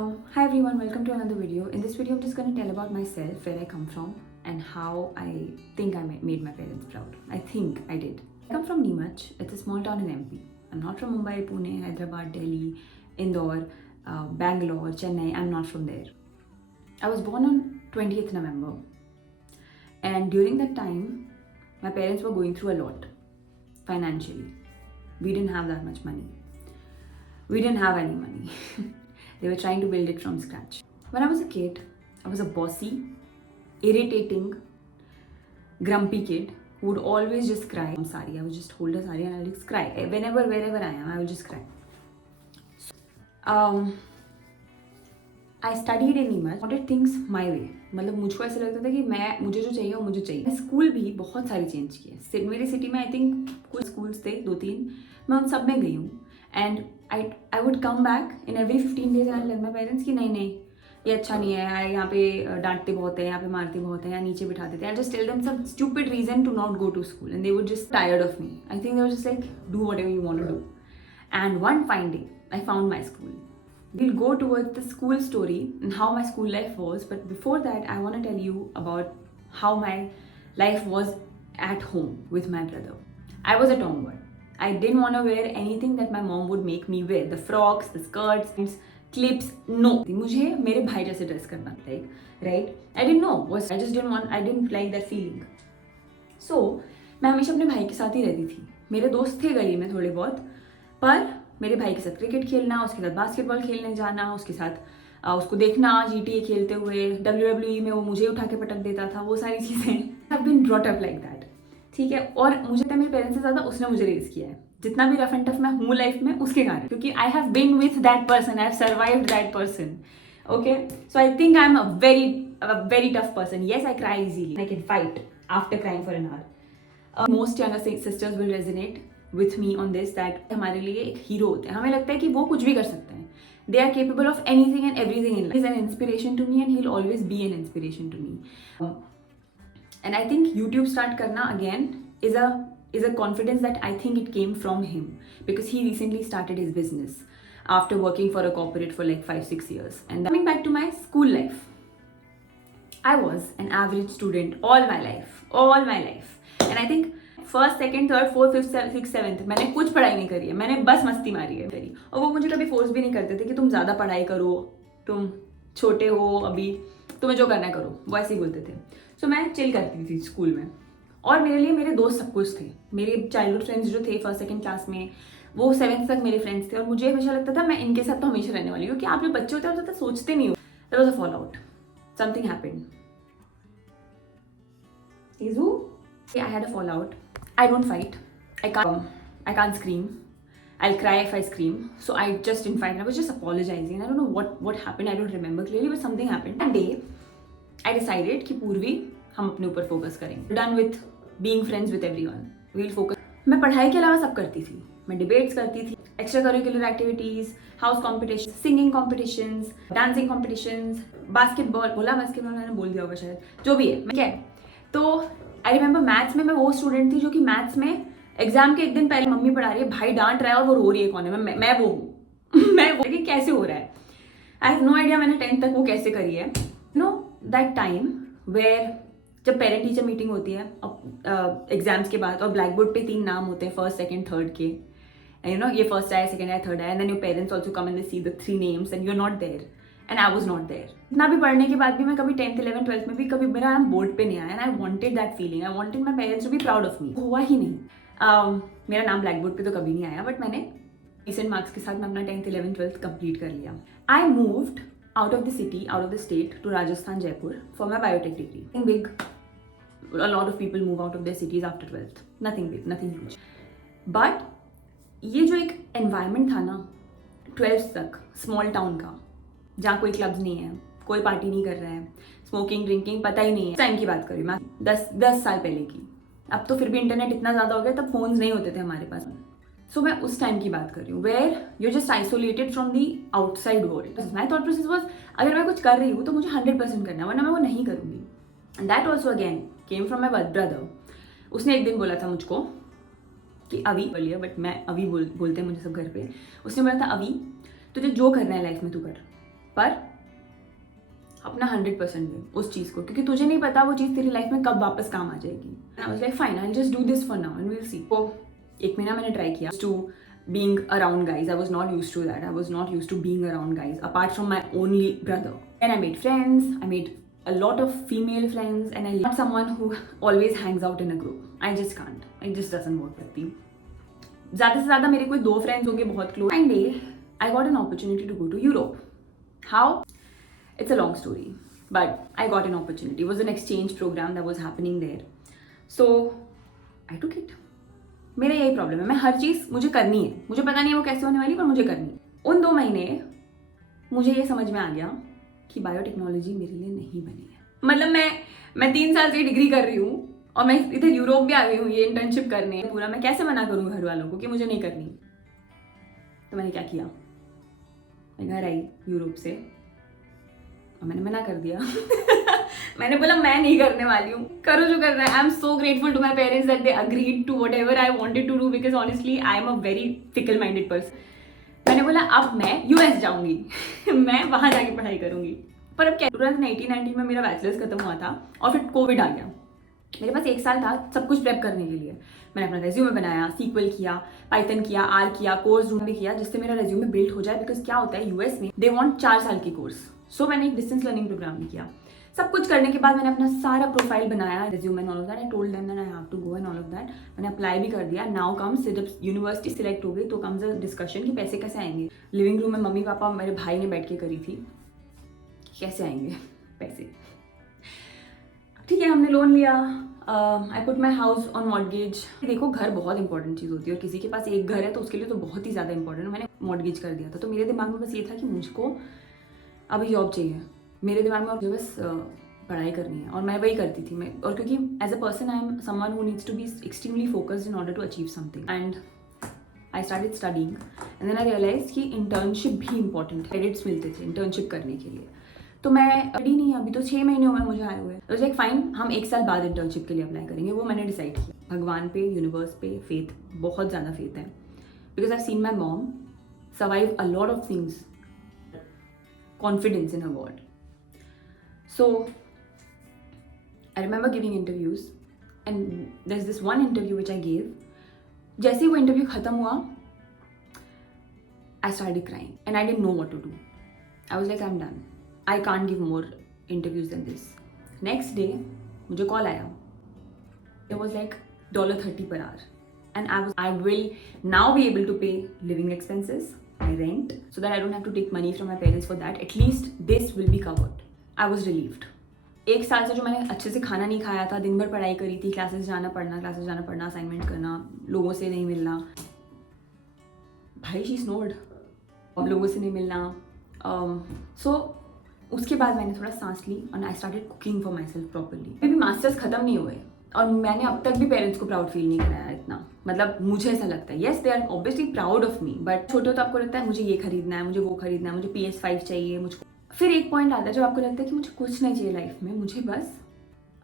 Hi everyone, welcome to another video. In this video, I'm just going to tell about myself, where I come from, and how I think I made my parents proud. I think I did. I come from Neemuch. It's a small town in MP. I'm not from Mumbai, Pune, Hyderabad, Delhi, Indore, Bangalore, Chennai. I'm not from there. I was born on 20th November. And during that time, my parents were going through a lot financially. We didn't have that much money. We didn't have any money. They were trying to build it from scratch. When I was a kid, I was a bossy, irritating, grumpy kid who would always just cry. I'm sorry, I would just hold a sari and I would just cry. Whenever, wherever I am, I would just cry. I studied in Neemuch, wanted things my way. मतलब मुझको ऐसा लगता था कि मुझे जो चाहिए वो मुझे चाहिए. स्कूल भी बहुत सारे चेंज किए. मेरी सिटी में आई थिंक कुछ स्कूल्स थे 2-3, मैं उन सब में गई हूँ. And I would come back in every 15 days and tell my parents कि नहीं ये अच्छा नहीं है, यहाँ पे डांटते बहुत है, यहाँ पे मारते बहुत है, यहाँ नीचे बिठा देते हैं. I just tell them some stupid reason to not go to school and they would just tired of me. I think they were just like do whatever you want to do. And one fine day I found my school. We'll go towards the school story and how my school life was, but before that I want to tell you about how my life was at home with my brother. I was a tomboy. I didn't want to wear anything that my mom would make me wear. The frocks, the skirts, clips, no. मुझे मेरे भाई जैसे dress करना, right? I didn't know. I didn't like that feeling. So मैं हमेशा अपने भाई के साथ ही रहती थी. मेरे दोस्त थे गली में थोड़े बहुत, पर मेरे भाई के साथ क्रिकेट खेलना, उसके साथ बास्केटबॉल खेलने जाना, उसके साथ उसको देखना GTA खेलते हुए, WWE में वो मुझे उठा के पटक देता था, वो सारी चीज़ें. I've been brought up like that. ठीक है. और मुझे तो मेरे पेरेंट्स से ज़्यादा उसने मुझे रेज किया है. जितना भी रफ एंड टफ मैं हूँ लाइफ में उसके कारण, क्योंकि I have been with that person, I have survived that person. Okay, so I think I am a very tough person. Yes, I cry easily. I can fight after crying for an hour. Most younger sisters will resonate with me on this, that हमारे लिए एक hero होते हैं. हमें लगता है कि वो कुछ भी कर सकते हैं. They are capable of anything and everything in life. He is an inspiration to me and he'll always be an inspiration to me. And I think YouTube start करना again is a confidence that I think it came from him, because he recently started his business after working for a corporate for like 5-6 years. And coming back to my school life, I was an average student all my life. And I think first, second, third, fourth, fifth, six, seventh मैंने कुछ पढ़ाई नहीं करी है. मैंने बस मस्ती मारी है मेरी. और वो मुझे कभी फोर्स भी नहीं करते थे कि तुम ज़्यादा पढ़ाई करो, तुम छोटे हो अभी, तुम्हें जो करना है करो. वो ऐसे ही बोलते थे. सो मैं चिल करती थी स्कूल में. और मेरे लिए मेरे दोस्त सब कुछ थे. मेरे चाइल्डहुड फ्रेंड्स जो थे फर्स्ट सेकंड क्लास में, वो 7th तक मेरे फ्रेंड्स थे. और मुझे हमेशा लगता था मैं इनके साथ तो हमेशा रहने वाली हूँ, क्योंकि आप जो बच्चे होते हैं वो ज़्यादा सोचते नहीं हो. There was a fall out. Something happened. I had a fallout. I don't fight. I can't scream. I'll cry if I scream. So I just didn't fight. I was just apologizing. I don't know what happened. I don't remember clearly, but something happened. That day, I decided कि पूर्वी हम अपने ऊपर focus करेंगे. Done with being friends with everyone. We'll focus. मैं पढ़ाई के अलावा सब करती थी. मैं डिबेट्स करती थी, extra curricular activities, house competition, singing competitions, dancing competitions, basketball मैंने बोल दिया होगा शायद, जो भी है. क्या है तो आई रिमेंबर मैथ्स में मैं वो स्टूडेंट थी जो कि मैथ्स में एग्जाम के एक दिन पहले मम्मी पढ़ा रही है, भाई डांट रहा है और वो रो रही है कोने में. मैं वो हूँ. मैं वो कि कैसे हो रहा है. आई हैव नो आइडिया मैंने 10th तक वो कैसे करी है. नो दैट टाइम वेयर जब पेरेंट टीचर मीटिंग होती है एग्जाम्स के बाद, और ब्लैक बोर्ड पे 3 नाम होते हैं, फर्स्ट, सेकंड, थर्ड के. ये फर्स्ट आया, सेकंड आया, थर्ड आया, and then your parents also come and they see the 3 names and you are not there. And I was not there. इतना भी पढ़ने के बाद भी मैं कभी 10th, 11th, 12th में भी कभी मेरा नाम बोर्ड पे नहीं आया. And I wanted that feeling. I wanted my parents to be proud of me. हुआ ही नहीं. मेरा नाम ब्लैक बोर्ड पे तो कभी नहीं आया, बट मैंने रिसेंट मार्क्स के साथ मैं अपना 10th, 11th, 12th कंप्लीट कर लिया. I moved out of the city, out of the state to Rajasthan, Jaipur for my biotech degree. Nothing big. A lot of people move out of their cities after 12th. Nothing big, nothing huge. But ये जो एक environment था ना 12th तक, small town का, जहाँ कोई clubs नहीं है, कोई पार्टी नहीं कर रहा है, स्मोकिंग ड्रिंकिंग पता ही नहीं है. टाइम की बात करी मैं, 10 साल पहले की. अब तो फिर भी इंटरनेट इतना ज़्यादा हो गया, तब फोन्स नहीं होते थे हमारे पास. सो मैं उस टाइम की बात कर रही हूँ, where you just isolated from the outside world. My thought process was, अगर मैं कुछ कर रही हूँ तो मुझे 100% करना है, वरना मैं वो नहीं करूँगी. And that also again came from my brother. उसने एक दिन बोला था मुझको कि अभी बोलिए, बट मैं अभी बोलते हैं मुझे सब घर पे. उसने बोला था अभी तुझे जो करना है लाइफ में तू कर, पर अपना 100% दे उस चीज़ को, क्योंकि तुझे नहीं पता वो चीज़ तेरी लाइफ में कब वापस काम आ जाएगी. I was like fine, I just do this for now and we will see. तो 1 महीना मैंने ट्राई किया to being around guys. I was not used to that. I was not used to being around guys apart from my only brother. And I made friends. I made a lot of female friends, and I'm not someone who always hangs out in a group. I just can't. It just doesn't work with me. ज़्यादा से ज़्यादा मेरे कोई 2 friends होंगे बहुत close. One day I got an opportunity to go to Europe. How? It's a long story, but I got an opportunity. It was an exchange program that was happening there. So I took it. मेरा यही problem है, मैं हर चीज़ मुझे करनी है, मुझे पता नहीं है वो कैसे होने वाली, पर मुझे करनी है. उन 2 महीने मुझे ये समझ में आ गया कि बायोटेक्नोलॉजी मेरे लिए नहीं बनी है. मतलब मैं 3 साल से डिग्री कर रही हूँ और मैं इधर यूरोप भी आ गई हूँ ये इंटर्नशिप करने. पूरा मैं कैसे मना करूँ घर वालों को कि मुझे नहीं करनी. तो मैंने क्या किया, मैं घर आई यूरोप से और मैंने मना कर दिया. मैंने बोला मैं नहीं करने वाली हूँ, करो जो करना है. I am so grateful to my parents that they agreed to whatever I wanted to do, because honestly I am a very fickle minded person. मैंने बोला अब मैं यूएस जाऊंगी. मैं वहाँ जाके पढ़ाई करूंगी. पर अब क्या, 2018-19 में मेरा बैचलर्स खत्म हुआ था और फिर कोविड आ गया. मेरे पास 1 साल था सब कुछ प्रेप करने के लिए. मैंने अपना रेज्यूमे बनाया, सीक्वल किया, पाइथन किया, आर किया, कोर्स ढूंढ भी किया जिससे मेरा रेज्यूमे बिल्ड हो जाए. बिकॉज क्या होता है यूएस में, दे वांट 4 साल की कोर्स. सो मैंने एक डिस्टेंस लर्निंग प्रोग्राम भी किया. सब कुछ करने के बाद मैंने अपना सारा प्रोफाइल बनाया, resume and all of that. I told them that I have to go and all of that. मैंने अप्लाई भी कर दिया. नाउ कम्स, जब यूनिवर्सिटी सिलेक्ट हो गई तो कम्स अ डिस्कशन कि पैसे कैसे आएंगे. लिविंग रूम में मम्मी पापा मेरे भाई ने बैठ के करी थी कैसे आएंगे पैसे. ठीक है, हमने लोन लिया. I put my house on mortgage. देखो घर बहुत इंपॉर्टेंट चीज़ होती है और किसी के पास एक घर है तो उसके लिए तो बहुत ही ज़्यादा इंपॉर्टेंट है. मैंने मॉर्गेज कर दिया था. तो मेरे दिमाग में बस ये था कि मुझको अभी जॉब चाहिए. मेरे दिमाग में और बस पढ़ाई करनी है और मैं वही करती थी. मैं और क्योंकि as a person I am someone who needs to be extremely focused in order to achieve something. And I started studying and then I realise कि इंटर्नशिप भी इंपॉर्टेंट है. क्रेडिट्स मिलते थे इंटर्नशिप करने के लिए. तो मैं रेडी नहीं, अभी तो 6 महीने हुए मुझे आए हुए. तो लाइक फाइन, हम 1 साल बाद इंटर्नशिप के लिए अप्लाई करेंगे. वो मैंने डिसाइड किया. भगवान पे, यूनिवर्स पे फेथ, बहुत ज़्यादा फेथ है. Because I seen my mom survive a lot of things, confidence in her God. So I remember giving interviews and there's this one interview which I gave. जैसे ही वो interview खत्म हुआ I started crying and I didn't know what to do. I was like I'm done. I can't give more interviews than this. Next day मुझे call आया. It was like $30 per hour and I will now be able to pay living expenses, my rent, so that I don't have to take money from my parents for that. At least this will be covered. I was relieved. 1 साल से जो मैंने अच्छे से खाना नहीं खाया था, दिन भर पढ़ाई करी थी, क्लासेस जाना पढ़ना, असाइनमेंट करना, लोगों से नहीं मिलना. भाई शी स्नोड, अब लोगों से नहीं मिलना. सो उसके बाद मैंने थोड़ा सांस ली और I started cooking for my self properly. अभी भी मास्टर्स खत्म नहीं हुए और मैंने अब तक भी पेरेंट्स को प्राउड फील नहीं कराया इतना. मतलब मुझे ऐसा लगता है yes they are obviously proud of me, but छोटे हो तो आपको लगता है मुझे ये खरीदना है, मुझे वो खरीदना है, मुझे PS5 चाहिए. मुझको फिर एक पॉइंट आता है जब आपको लगता है कि मुझे कुछ नहीं चाहिए लाइफ में, मुझे बस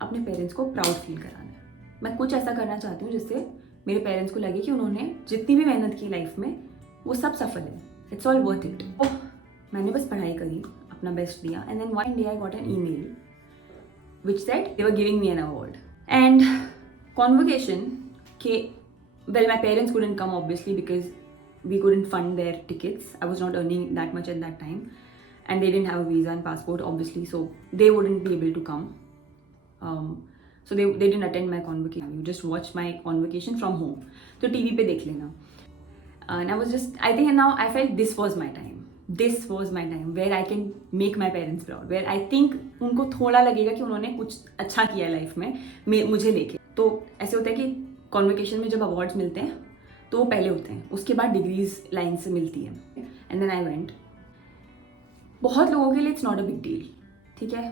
अपने पेरेंट्स को प्राउड फील कराना है. मैं कुछ ऐसा करना चाहती हूँ जिससे मेरे पेरेंट्स को लगे कि उन्होंने जितनी भी मेहनत की लाइफ में वो सब सफल है. It's all worth it. मैंने बस पढ़ाई करी, अपना बेस्ट दिया and then one day I got an email which said they were giving me an award. And convocation ke, well, my parents couldn't come obviously because we couldn't fund their tickets. I was not earning that much at that time and they didn't have a visa and passport obviously, so they wouldn't be able to come. So they didn't attend my convocation. You just watch my convocation from home. So TV पे देख लेना. And I was just, I think now I felt this was my time. This was my time where I can make my parents proud. Where I think उनको थोड़ा लगेगा कि उन्होंने कुछ अच्छा किया लाइफ में मुझे लेके. तो ऐसे होता है कि कॉन्वोकेशन में जब अवार्ड्स मिलते हैं तो वो पहले होते हैं, उसके बाद डिग्रीज लाइन से मिलती है. And then I went. बहुत लोगों के लिए it's not a big deal, ठीक है,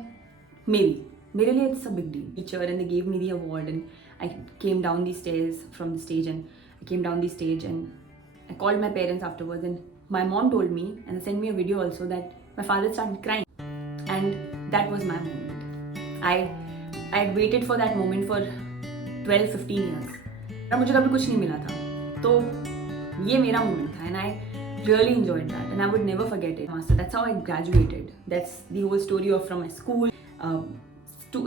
मे बी मेरे लिए it's a big deal. Teacher and they give me the award and I came down the stairs from the stage and I came down the stage and I called my parents afterwards and my mom told me and sent me a video also that my father started crying and that was my moment. I had waited for that moment for 12-15 years. मुझे कभी कुछ नहीं मिला था तो ये मेरा moment था and I really enjoyed that, and I would never forget it. Master, that's how I graduated. That's the whole story of from my school,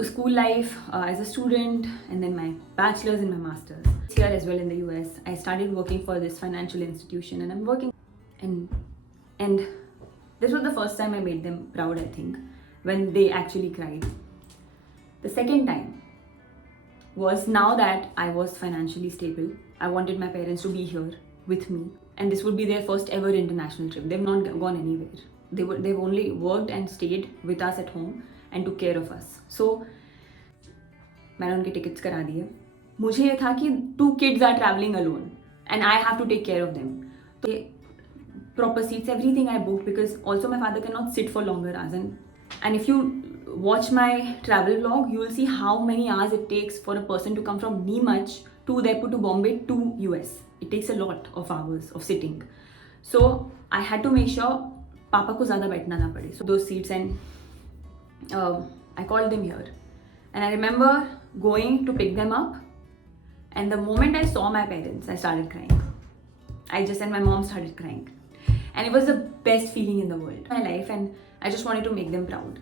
school life as a student, and then my bachelor's and my master's. Here as well in the US, I started working for this financial institution, and I'm working, and this was the first time I made them proud, I think, when they actually cried. The second time was now that I was financially stable. I wanted my parents to be here with me, and this would be their first ever international trip. They've not gone anywhere. They've only worked and stayed with us at home and took care of us. So मैंने उनके tickets करा दिए. मुझे ये था कि 2 kids are traveling alone and I have to take care of them. So proper seats, everything I booked, because also my father cannot sit for longer hours. And if you watch my travel vlog, you will see how many hours it takes for a person to come from Neemuch to Udaipur to Bombay to US. It takes a lot of hours of sitting. So I had to make sure पापा को ज़्यादा बैठना ना पड़े. So those seats, and I called them here. And I remember going to pick them up, and the moment I saw my parents, I started crying. And my mom started crying. And it was the best feeling in the world, my life, and I just wanted to make them proud.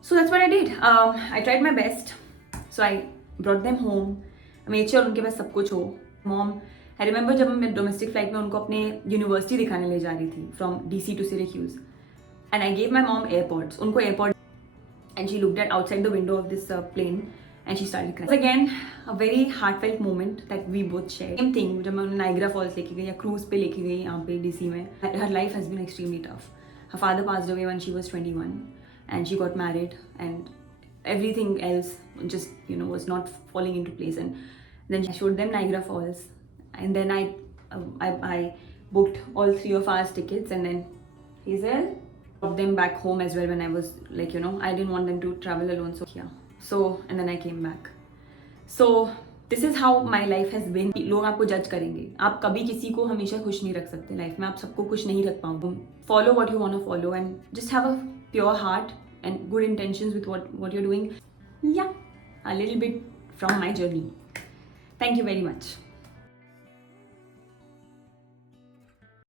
So that's what I did. I tried my best. So I brought them home. I made sure उनके पास सब कुछ हो. Mom, I remember जब मैं domestic flight में उनको अपने university दिखाने ले जा रही थी from DC to Syracuse, and I gave my mom AirPods. उनको AirPods, and she looked at outside the window of this plane, and she started crying. Again, a very heartfelt moment that we both shared. Same thing जब मैं उन्हें Niagara Falls लेके गई या cruise पे लेके गई यहाँ पे DC में. Her life has been extremely tough. Her father passed away when she was 21, and she got married, and everything else just was not falling into place. And then I showed them Niagara Falls, and then I booked all 3 of our tickets, and then Hazel brought them back home as well when I was like, I didn't want them to travel alone. So yeah. So and then I came back. So this is how my life has been. लोग आपको जज करेंगे. आप कभी किसी को हमेशा खुश नहीं रख सकते लाइफ में. आप सबको खुश नहीं रख पाओगे. Follow what you want to follow, and just have a pure heart and good intentions with what you're doing. Yeah, a little bit from my journey. Thank you very much.